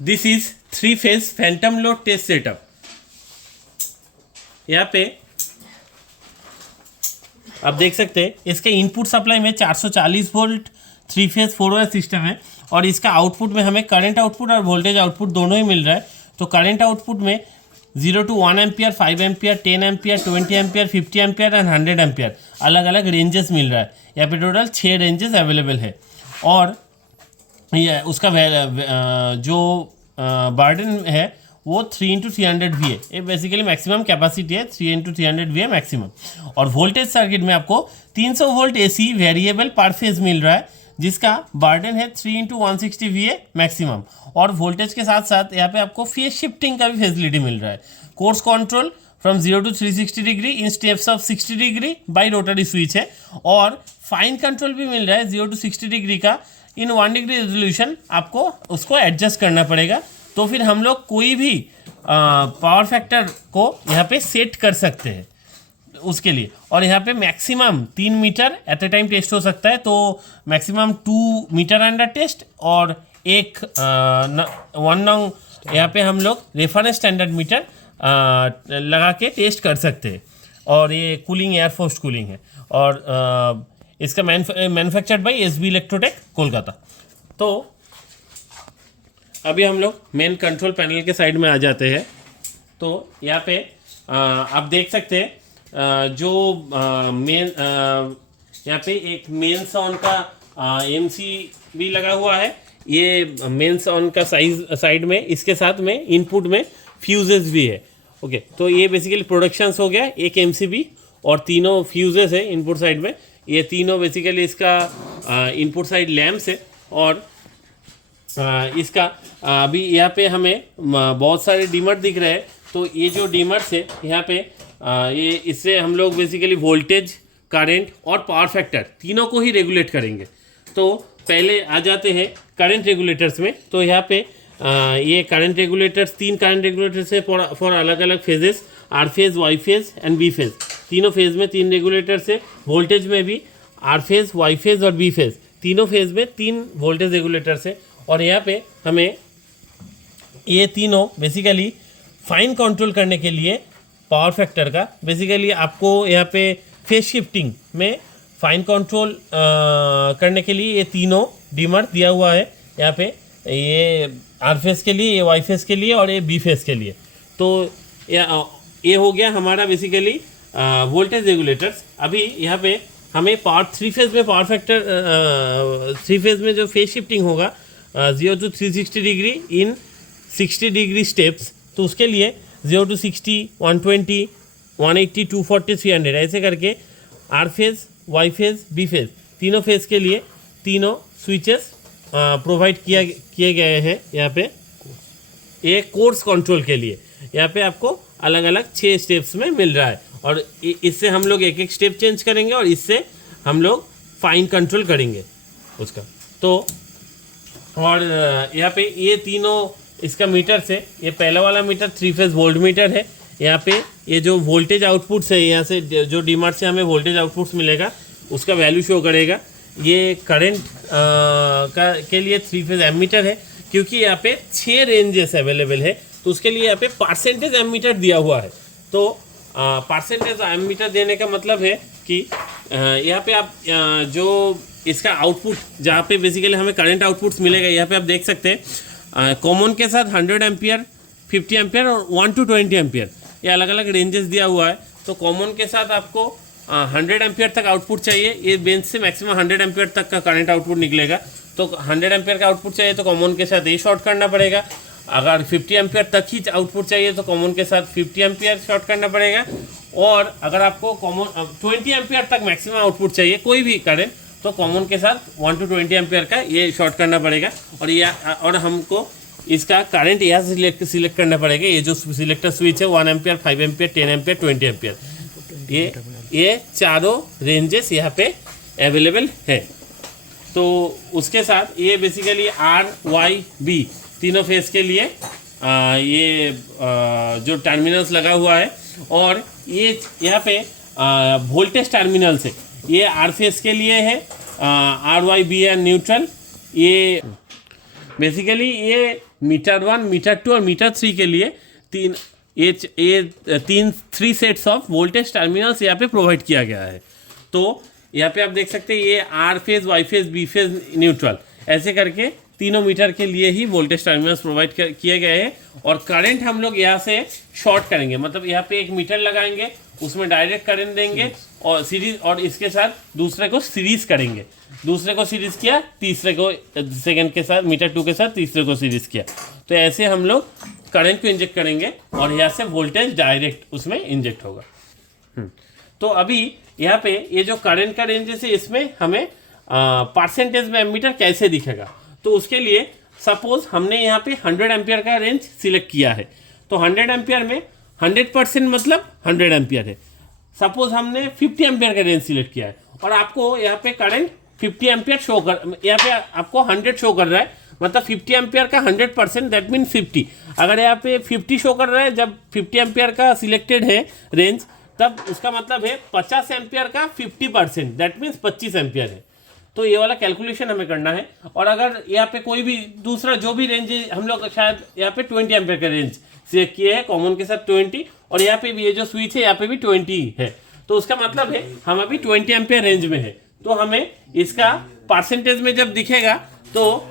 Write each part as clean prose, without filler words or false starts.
This is 3 phase phantom load test setup. यहाँ पे आप देख सकते हैं इसके इनपुट सप्लाई में 440 वोल्ट 3 फेज 4 वायर सिस्टम है और इसका आउटपुट में हमें करंट आउटपुट और वोल्टेज आउटपुट दोनों ही मिल रहा है। तो करंट आउटपुट में 0 to 1 ampere, 5 ampere, 10 ampere, 20 ampere, 50 ampere and 100 ampere अलग अलग रेंजेस मिल रहा है। यहाँ पे टोटल 6 रेंजेस अवेलेबल है और ये उसका जो बर्डन है वो 3x300 वी है। ये बेसिकली मैक्सिमम कैपेसिटी है, 3x300 वी है मैक्सिमम। और वोल्टेज सर्किट में आपको 300 वोल्ट एसी वेरिएबल पर फेज मिल रहा है जिसका बर्डन है 3x160 वी है मैक्सिमम। और वोल्टेज के साथ साथ यहाँ पे आपको फेज शिफ्टिंग का भी फैसिलिटी मिल रहा है। Course control from 0 to 360 degree in steps of 60 degree by rotary switch है और फाइन कंट्रोल भी मिल रहा है 0 to 60 डिग्री का इन 1 डिग्री रेजोल्यूशन। आपको उसको एडजस्ट करना पड़ेगा तो फिर हम लोग कोई भी पावर फैक्टर को यहाँ पे सेट कर सकते हैं उसके लिए। और यहाँ पे maximum 3 meter at a time test हो सकता है, तो मैक्सिमम 2 मीटर अंडर टेस्ट और एक 1 नंग यहाँ पे हम लोग रेफरेंस स्टैंडर्ड मीटर लगा के टेस्ट कर सकते हैं। और ये कूलिंग एयरफोर्स कूलिंग है और इसका मैन्युफैक्चर्ड बाय एसबी इलेक्ट्रोटेक कोलकाता। तो अभी हम लोग मेन कंट्रोल पैनल के साइड में आ जाते हैं। तो यहाँ पे आप देख सकते हैं जो मेन यहाँ पे एक मेन साउंड का एमसी भी लगा हुआ है। ये मेन साउंड का साइड में इसके साथ में इनपुट में फ्यूजेस भी है। ओके, तो ये बेसिकली प्रोडक्शंस हो गया, एक एमसीबी और तीनों फ्यूजेस है इनपुट साइड में। ये तीनों बेसिकली इसका इनपुट साइड लैम्प्स है और इसका अभी यहाँ पे हमें बहुत सारे डिमर दिख रहे हैं। तो ये जो डिमर्स है यहाँ पे ये इससे हम लोग बेसिकली वोल्टेज, करंट और पावर फैक्टर तीनों को ही रेगुलेट करेंगे। तो पहले आ जाते हैं करंट रेगुलेटर्स में। तो यहाँ पे ये करंट रेगुलेटर्स 3 करंट रेगुलेटर्स है फॉर अलग अलग phases, R phase, Y phase and B phase. तीनों फेज में 3 रेगुलेटर्स है। वोल्टेज में भी आर फेज, वाई फेज और बी फेज, तीनों फेज में 3 वोल्टेज रेगुलेटर्स है। और यहाँ पे हमें ये तीनों बेसिकली फाइन कंट्रोल करने के लिए पावर फैक्टर का बेसिकली आपको यहाँ पे फेज शिफ्टिंग में फाइन कंट्रोल करने के लिए ये तीनों डिमर दिया हुआ है। यहाँ पे ये आर फेज के लिए, ये वाई फेज के लिए और ये बी फेज के लिए। तो ये हो गया हमारा बेसिकली वोल्टेज रेगुलेटर्स। अभी यहाँ पे हमें पावर 3 फेज में पावर फैक्टर 3 फेज में जो फेज शिफ्टिंग होगा 0 to 360 degree in 60 degree steps, तो उसके लिए 0 to 60, 120, 180, 240, 300 ऐसे करके R phase, Y phase, B phase तीनों फेज के लिए तीनों स्विचेस प्रोवाइड किए गए हैं। यहाँ पे ये कोर्स कंट्रोल के लिए यहाँ पे आपको अलग अलग 6 स्टेप्स में मिल रहा है और इससे हम लोग एक एक स्टेप चेंज करेंगे और इससे हम लोग फाइन कंट्रोल करेंगे उसका। तो और यहाँ पे ये तीनों इसका मीटर से, ये पहला वाला मीटर 3 फेज वोल्ट मीटर है। यहाँ पे ये जो वोल्टेज आउटपुट्स है, यहाँ से जो डीमर से हमें वोल्टेज आउटपुट्स मिलेगा उसका वैल्यू शो करेगा। ये करंट के लिए 3 फेज एमीटर है क्योंकि यहाँ पे 6 रेंजेस अवेलेबल है तो उसके लिए यहाँ पे परसेंटेज एमीटर दिया हुआ है। तो परसेंटेज एमीटर देने का मतलब है कि यहाँ पे आप जो इसका आउटपुट जहाँ पे बेसिकली हमें करंट आउटपुट्स मिलेगा, यहाँ पे आप देख सकते हैं कॉमन के साथ 100 एम्पियर, 50 एम्पियर और 1 to 20 एम्पियर ये अलग अलग रेंजेस दिया हुआ है। तो कॉमन के साथ आपको 100 एम्पियर तक आउटपुट चाहिए। ये बेंच से मैक्सिमम 100 एम्पियर तक का करंट आउटपुट निकलेगा। तो 100 एम्पियर का आउटपुट चाहिए तो कॉमन के साथ ये शॉर्ट करना पड़ेगा। अगर 50 एम्पियर तक ही आउटपुट चाहिए तो कॉमन के साथ 50 एम्पियर शॉर्ट करना पड़ेगा। और अगर आपको कॉमन 20 एम्पियर तक मैक्सिमम आउटपुट चाहिए कोई भी करंट तो कॉमन के साथ 1 to 20 एम्पियर का ये शॉर्ट करना पड़ेगा। और हमको इसका करंट यहाँ से सिलेक्ट करना पड़ेगा। ये जो सिलेक्टर स्विच है 1 एम्पियर, 5 एम्पियर, 10 एम्पियर, 20 एम्पियर, ये चारों रेंजेस यहाँ पे अवेलेबल है। तो उसके साथ ये बेसिकली आर, वाई, बी तीनों फेज के लिए ये जो टर्मिनल्स लगा हुआ है और ये यहाँ पे वोल्टेज टर्मिनल्स है। ये आर फेज के लिए है, R, Y, B and neutral. ये बेसिकली ये मीटर 1, मीटर 2 और मीटर 3 के लिए तीन 3 सेट्स ऑफ वोल्टेज टर्मिनल्स यहाँ पे प्रोवाइड किया गया है। तो यहाँ पे आप देख सकते हैं ये R phase, Y phase, B phase, neutral, ऐसे करके तीनों मीटर के लिए ही वोल्टेज टर्मिनल्स प्रोवाइड किए गए हैं। और करंट हम लोग यहाँ से शॉर्ट करेंगे, मतलब यहाँ पे एक मीटर लगाएंगे, उसमें डायरेक्ट करंट देंगे और सीरीज, और इसके साथ दूसरे को सीरीज करेंगे। दूसरे को सीरीज किया, तीसरे को सेकंड के साथ, मीटर 2 के साथ तीसरे को सीरीज किया। तो ऐसे हम लोग करंट को इंजेक्ट करेंगे और यहाँ से वोल्टेज डायरेक्ट उसमें इंजेक्ट होगा। तो अभी यहाँ पे ये जो करंट का रेंज है, इसमें हमें परसेंटेज में एमीटर कैसे दिखेगा, तो उसके लिए सपोज हमने यहाँ पे 100 एम्पियर का रेंज सिलेक्ट किया है। तो 100 एम्पियर में 100% मतलब 100 एम्पियर है। सपोज हमने 50 एम्पियर का रेंज सिलेक्ट किया है और आपको यहाँ पे करंट 50 एम्पियर शो कर, यहाँ पे आपको 100 शो कर रहा है, मतलब 50 एम्पियर का 100% दैट मीन 50। अगर यहाँ पे 50 शो कर रहा है, जब 50 एम्पियर का सिलेक्टेड है रेंज, तब उसका मतलब है 50 एम्पियर का 50% दैट मीन्स 25 एम्पियर है। तो ये वाला कैलकुलेशन हमें करना है। और अगर यहाँ पे कोई भी दूसरा जो भी रेंज है, हम लोग शायद यहाँ पे 20 एम्पियर का रेंज सिलेक्ट किए हैं, कॉमन के साथ 20, और यहाँ पे भी ये जो स्विच है यहाँ पे भी 20 है। तो उसका मतलब है हम अभी 20 एम्पियर रेंज में है। तो हमें इसका परसेंटेज में जब दिखेगा तो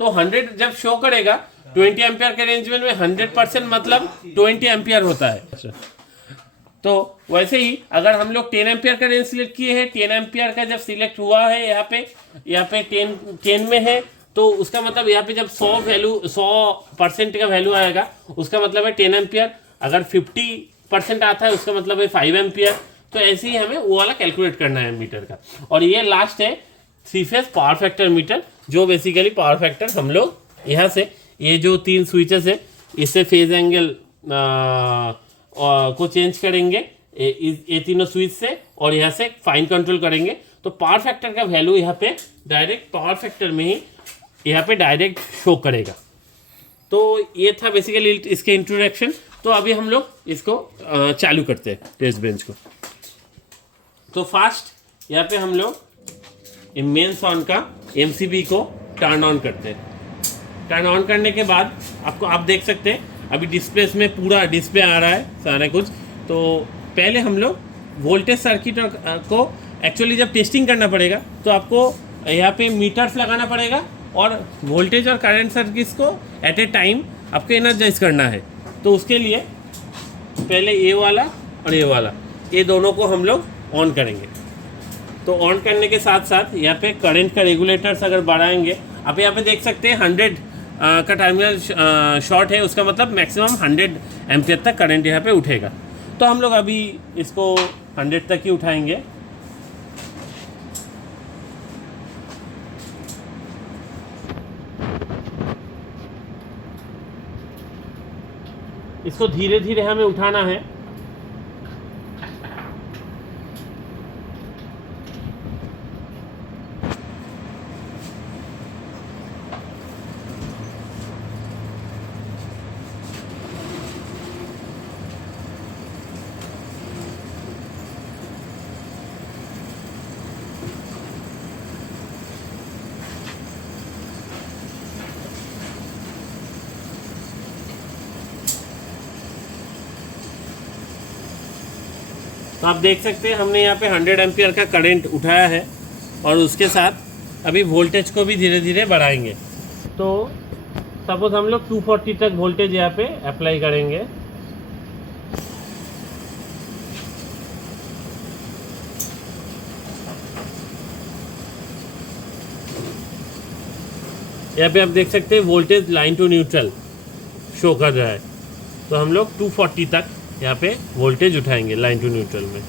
100 जब शो करेगा 20 एम्पियर के रेंज में 100% मतलब 20 एम्पियर होता है। तो वैसे ही अगर हम लोग 10 एम्पियर का रेंज सिलेक्ट किए हैं, 10 एम्पियर का जब सिलेक्ट हुआ है यहाँ पे 10 में है, तो उसका मतलब यहाँ पे जब 100% का वैल्यू आएगा, उसका मतलब है 10 एम्पियर। अगर 50% आता है, उसका मतलब है 5 एम्पियर। तो ऐसे ही हमें वो वाला कैलकुलेट करना है मीटर का। और ये लास्ट है 3 फेज पावर फैक्टर मीटर, जो बेसिकली पावर फैक्टर हम लोग यहाँ से ये जो 3 स्विचेस है, इससे फेज एंगल को चेंज करेंगे ये तीनों स्विच से, और यहाँ से फाइन कंट्रोल करेंगे। तो पावर फैक्टर का वैल्यू यहाँ पे डायरेक्ट पावर फैक्टर में ही यहाँ पे डायरेक्ट शो करेगा। तो ये था बेसिकली इसके इंट्रोडक्शन। तो अभी हम लोग इसको चालू करते हैं टेस्ट बेंच को। तो फास्ट यहाँ पे हम लोग मेंस ऑन का MCB को टर्न ऑन करते हैं। टर्न ऑन करने के बाद आप देख सकते हैं अभी डिस्प्ले में पूरा डिस्प्ले आ रहा है सारा कुछ। तो पहले हम लोग वोल्टेज सर्किट को एक्चुअली जब टेस्टिंग करना पड़ेगा, तो आपको यहाँ पे मीटर्स लगाना पड़ेगा और वोल्टेज और करंट सर्किट्स को एट ए टाइम आपको एनर्जाइज करना है। तो उसके लिए पहले ये वाला और ये दोनों को हम लोग ऑन करेंगे। तो ऑन करने के साथ साथ यहाँ पे करंट का रेगुलेटर्स अगर बढ़ाएंगे, आप यहाँ पे देख सकते हैं 100 का टर्मिनल शॉर्ट है, उसका मतलब मैक्सिमम 100 एम्पियर तक करंट यहाँ पे उठेगा। तो हम लोग अभी इसको 100 तक ही उठाएंगे। इसको धीरे धीरे हमें उठाना है। तो आप देख सकते हैं हमने यहाँ पे 100 एम्पियर का करंट उठाया है, और उसके साथ अभी वोल्टेज को भी धीरे धीरे बढ़ाएंगे। तो सपोज हम लोग 240 तक वोल्टेज यहाँ पे अप्लाई करेंगे। यहाँ पे आप देख सकते हैं voltage line to neutral show कर रहा है। तो हम लोग 240 तक यहाँ पे वोल्टेज उठाएंगे लाइन टू न्यूट्रल में।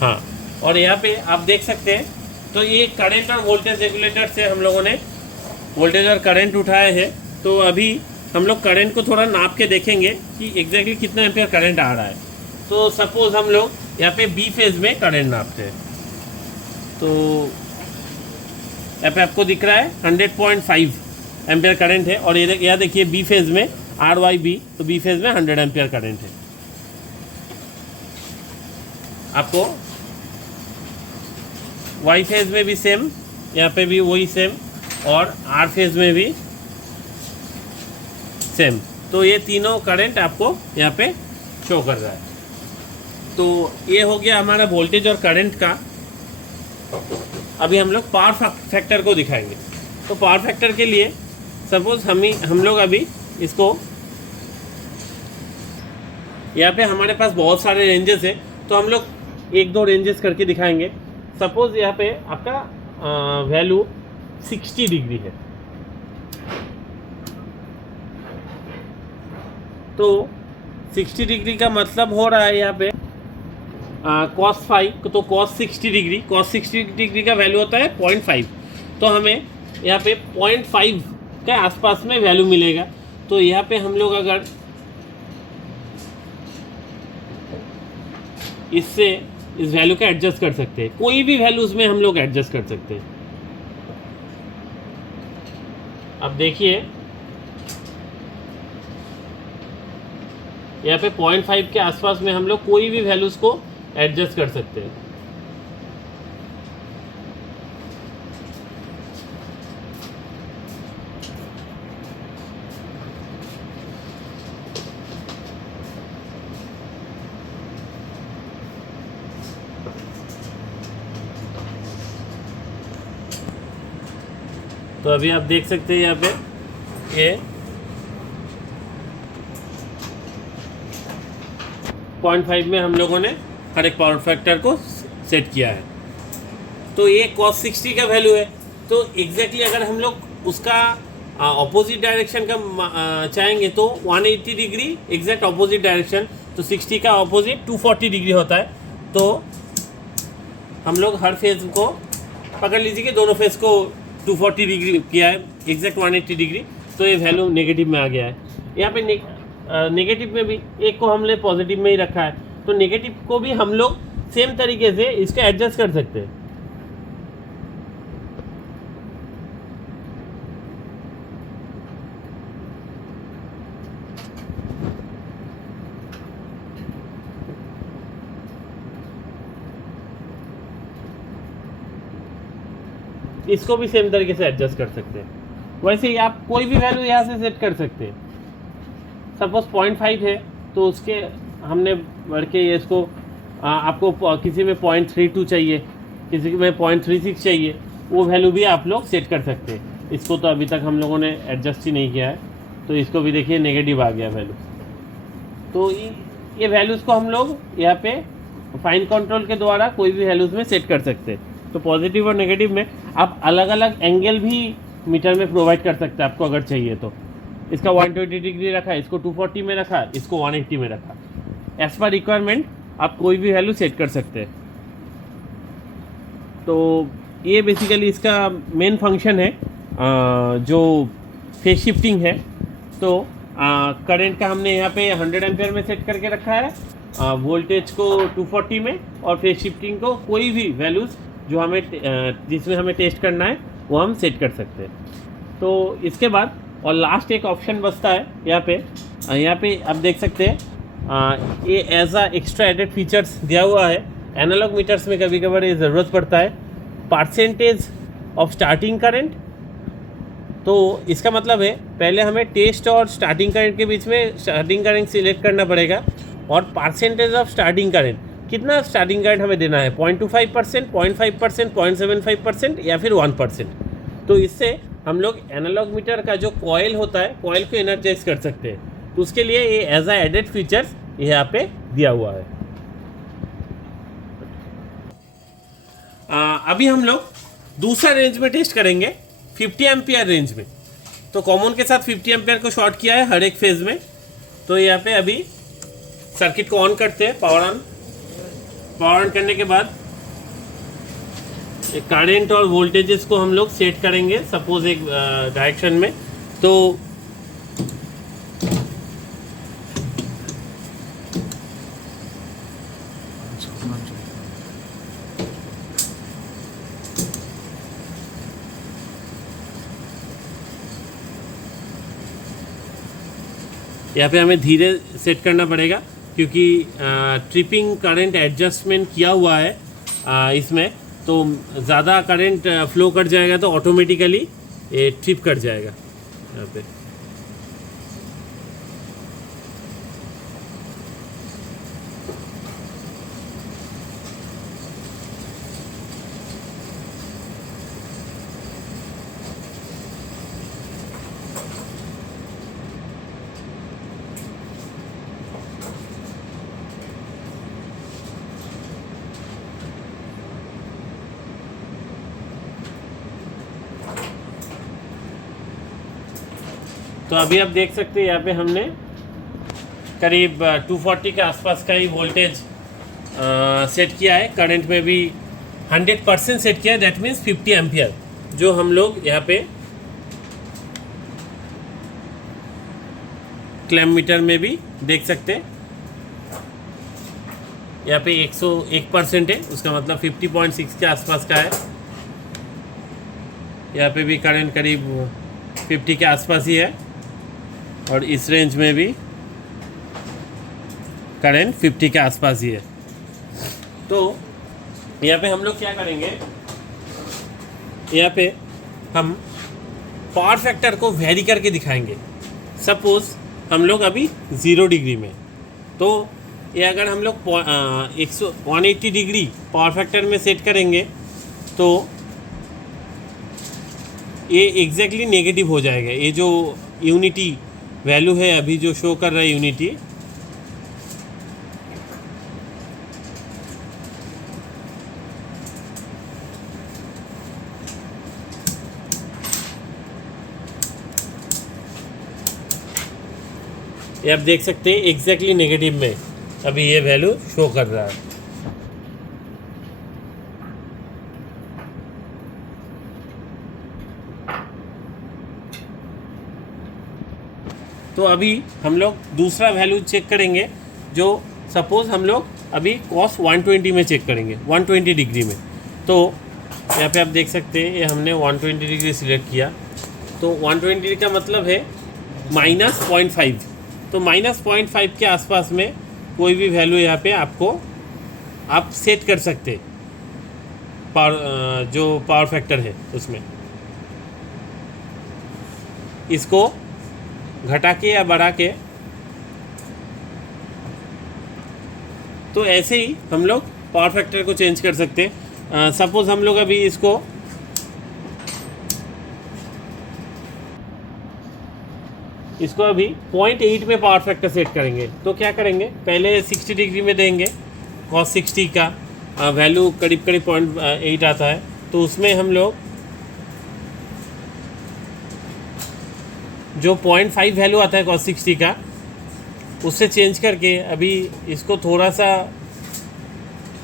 हाँ, और यहाँ पे आप देख सकते हैं, तो ये करंट और वोल्टेज रेगुलेटर से हम लोगों ने वोल्टेज और करंट उठाए हैं। तो अभी हम लोग करंट को थोड़ा नाप के देखेंगे कि एग्जैक्टली कितना एम्पियर करंट आ रहा है। तो सपोज हम लोग यहाँ पे बी फेज में करंट नापते हैं। तो यहाँ पे आपको दिख रहा है 100.5 एम्पियर करंट है। और ये यहाँ देखिए बी फेज़ में RYB, तो बी फेज़ में 100 एम्पियर करंट है। आपको वाई फेज़ में भी सेम, यहाँ पे भी वही सेम, और आर फेज़ में भी सेम। तो ये तीनों करंट आपको यहाँ पे शो कर रहा है। तो ये हो गया हमारा वोल्टेज और करंट का। अभी हम लोग पावर फैक्टर को दिखाएंगे। तो पावर फैक्टर के लिए सपोज हम लोग अभी इसको, यहाँ पे हमारे पास बहुत सारे रेंजेस है, तो हम लोग एक दो रेंजेस करके दिखाएंगे। सपोज यहाँ पे आपका वैल्यू 60 डिग्री है, तो 60 डिग्री का मतलब हो रहा है यहाँ पे cos 5, तो cos 60 डिग्री का वैल्यू होता है 0.5। तो हमें यहाँ पे 0.5 के आसपास में वैल्यू मिलेगा। तो यहाँ पे हम लोग अगर इससे इस वैल्यू का एडजस्ट कर सकते हैं, कोई भी वैल्यूज में हम लोग एडजस्ट कर सकते हैं। अब देखिए यहाँ पे 0.5 के आसपास में हम लोग कोई भी वैल्यूज को एडजस्ट कर सकते हैं। तो अभी आप देख सकते हैं यहाँ पे ये 0.5 में हम लोगों ने हर एक पावर फैक्टर को सेट किया है। तो ये cos 60 का वैल्यू है। तो एग्जैक्टली अगर हम लोग उसका ऑपोजिट डायरेक्शन का चाहेंगे तो 180 डिग्री एग्जैक्ट ऑपोजिट डायरेक्शन, तो 60 का ऑपोजिट 240 डिग्री होता है। तो हम लोग हर फेज़ को पकड़ लीजिए कि दोनों फेज़ को 240 डिग्री किया है, एग्जैक्ट 180 डिग्री, तो ये वैल्यू नेगेटिव में आ गया है। यहाँ पे नेगेटिव में भी एक को हमने पॉजिटिव में ही रखा है, तो नेगेटिव को भी हम लोग सेम तरीके से इसको एडजस्ट कर सकते हैं। इसको भी सेम तरीके से एडजस्ट कर सकते हैं। वैसे ही आप कोई भी वैल्यू यहाँ से सेट कर सकते हैं। सपोज 0.5 है, तो उसके हमने बढ़ के इसको आपको किसी में 0.32 चाहिए, किसी में 0.36 चाहिए, वो वैल्यू भी आप लोग सेट कर सकते हैं। इसको तो अभी तक हम लोगों ने एडजस्ट ही नहीं किया है, तो इसको भी देखिए नेगेटिव आ गया वैल्यू। तो ये वैल्यूज़ को हम लोग यहाँ पे फाइन कंट्रोल के द्वारा कोई भी वैल्यूज़ में सेट कर सकते हैं। तो पॉजिटिव और नेगेटिव में आप अलग अलग एंगल भी मीटर में प्रोवाइड कर सकते हैं आपको अगर चाहिए तो। इसका 120 डिग्री रखा, इसको 240 में रखा, इसको 180 में रखा। एज पर रिक्वायरमेंट आप कोई भी वैल्यू सेट कर सकते हैं। तो ये बेसिकली इसका मेन फंक्शन है जो फेज शिफ्टिंग है। तो करंट का हमने यहाँ पे 100 एम्पियर में सेट करके रखा है, वोल्टेज को 240 में, और फेज शिफ्टिंग को कोई भी वैल्यूज़ जो हमें जिसमें हमें टेस्ट करना है वो हम सेट कर सकते हैं। तो इसके बाद और लास्ट एक ऑप्शन बचता है यहाँ पे आप देख सकते हैं ये as a extra added features दिया हुआ है। एनालॉग मीटर्स में कभी कभार ये ज़रूरत पड़ता है, परसेंटेज ऑफ स्टार्टिंग करंट। तो इसका मतलब है पहले हमें टेस्ट और स्टार्टिंग करंट के बीच में स्टार्टिंग करंट सिलेक्ट करना पड़ेगा, और परसेंटेज ऑफ स्टार्टिंग करंट, कितना स्टार्टिंग करंट हमें देना है, 0.25%, 0.5%, 0.75% या फिर 1%। तो इससे हम लोग एनालॉग मीटर का जो कॉइल होता है, कॉइल को एनर्जाइज कर सकते हैं। तो उसके लिए ये एज अ एडेड फीचर्स यहाँ पे दिया हुआ है। अभी हम लोग दूसरा रेंज में टेस्ट करेंगे 50 एम्पियर रेंज में। तो कॉमन के साथ 50 एम्पियर को शॉर्ट किया है हर एक फेज़ में। तो यहाँ पे अभी सर्किट को ऑन करते हैं, पावर ऑन करने के बाद करंट और वोल्टेजेस को हम लोग सेट करेंगे सपोज एक डायरेक्शन में। तो यहाँ पे हमें धीरे सेट करना पड़ेगा क्योंकि ट्रिपिंग करंट एडजस्टमेंट किया हुआ है इसमें, तो ज़्यादा करंट फ्लो कर जाएगा तो ऑटोमेटिकली ये ट्रिप कर जाएगा यहाँ पे। तो अभी आप देख सकते हैं यहाँ पे हमने करीब 240 के आसपास का ही वोल्टेज सेट किया है। करंट में भी 100% सेट किया है, दैट मीन्स 50 एम्पियर, जो हम लोग यहाँ पे क्लैम्प मीटर में भी देख सकते हैं। यहाँ पे 101% है, उसका मतलब 50.6 के आसपास का है। यहाँ पे भी करंट करीब 50 के आसपास ही है और इस रेंज में भी करंट 50 के आसपास ही है। तो यहाँ पे हम लोग क्या करेंगे, यहाँ पे हम पावर फैक्टर को वेरी करके दिखाएंगे। सपोज हम लोग अभी 0 डिग्री में, तो ये अगर हम लोग 180 डिग्री पावर फैक्टर में सेट करेंगे तो ये एग्जैक्टली नेगेटिव हो जाएगा। ये जो यूनिटी वैल्यू है अभी जो शो कर रहा है यूनिटी, ये आप देख सकते हैं एग्जैक्टली नेगेटिव में अभी ये वैल्यू शो कर रहा है। तो अभी हम लोग दूसरा वैल्यू चेक करेंगे, जो सपोज़ हम लोग अभी कॉस 120 में चेक करेंगे, 120 डिग्री में। तो यहाँ पे आप देख सकते हैं ये हमने 120 डिग्री सिलेक्ट किया, तो 120 डिग्री का मतलब है -0.5। तो -0.5 के आसपास में कोई भी वैल्यू यहाँ पे आप सेट कर सकते पावर, जो पावर फैक्टर है उसमें, इसको घटा के या बढ़ा के। तो ऐसे ही हम लोग पावर फैक्टर को चेंज कर सकते हैं। सपोज हम लोग अभी इसको अभी 0.8 में पावर फैक्टर सेट करेंगे। तो क्या करेंगे, पहले 60 डिग्री में देंगे, cos 60 का वैल्यू करीब 0.8 आता है, तो उसमें हम लोग जो 0.5 वैल्यू आता है cos 60 का, उससे चेंज करके अभी इसको थोड़ा सा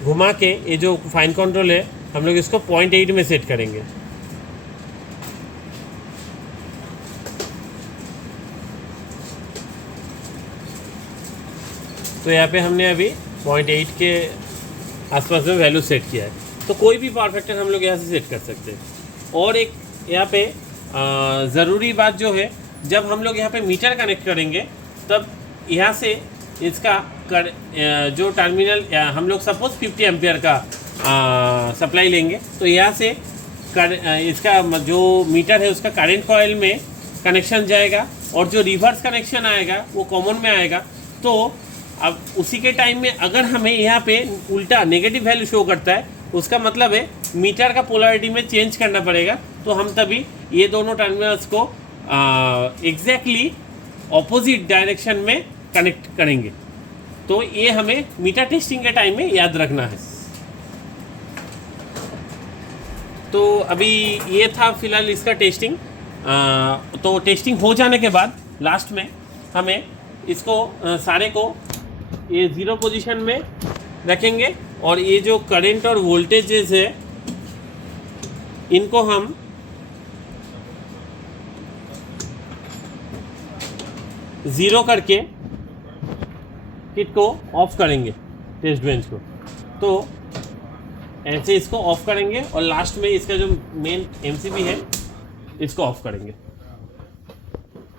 घुमा के, ये जो फाइन कंट्रोल है हम लोग इसको 0.8 में सेट करेंगे। तो यहाँ पे हमने अभी 0.8 के आसपास में वैल्यू सेट किया है। तो कोई भी पावर फैक्टर हम लोग यहाँ से सेट कर सकते हैं। और एक यहाँ पे ज़रूरी बात जो है, जब हम लोग यहाँ पे मीटर कनेक्ट करेंगे तब यहाँ से इसका जो टर्मिनल हम लोग सपोज 50 एम्पियर का सप्लाई लेंगे, तो यहाँ से इसका जो मीटर है उसका करंट कॉइल में कनेक्शन जाएगा और जो रिवर्स कनेक्शन आएगा वो कॉमन में आएगा। तो अब उसी के टाइम में अगर हमें यहाँ पे उल्टा नेगेटिव वैल्यू शो करता है, उसका मतलब है मीटर का पोलैरिटी में चेंज करना पड़ेगा। तो हम तभी ये दोनों टर्मिनल्स को एग्जैक्टली ऑपोजिट डायरेक्शन में कनेक्ट करेंगे। तो ये हमें मीटर टेस्टिंग के टाइम में याद रखना है। तो अभी ये था फिलहाल इसका टेस्टिंग। तो टेस्टिंग हो जाने के बाद लास्ट में हमें इसको सारे को ये 0 पोजीशन में रखेंगे और ये जो करंट और वोल्टेजेस है इनको हम ज़ीरो करके किट को ऑफ करेंगे, टेस्ट बेंच को। तो ऐसे इसको ऑफ करेंगे और लास्ट में इसका जो मेन एमसीबी है इसको ऑफ करेंगे।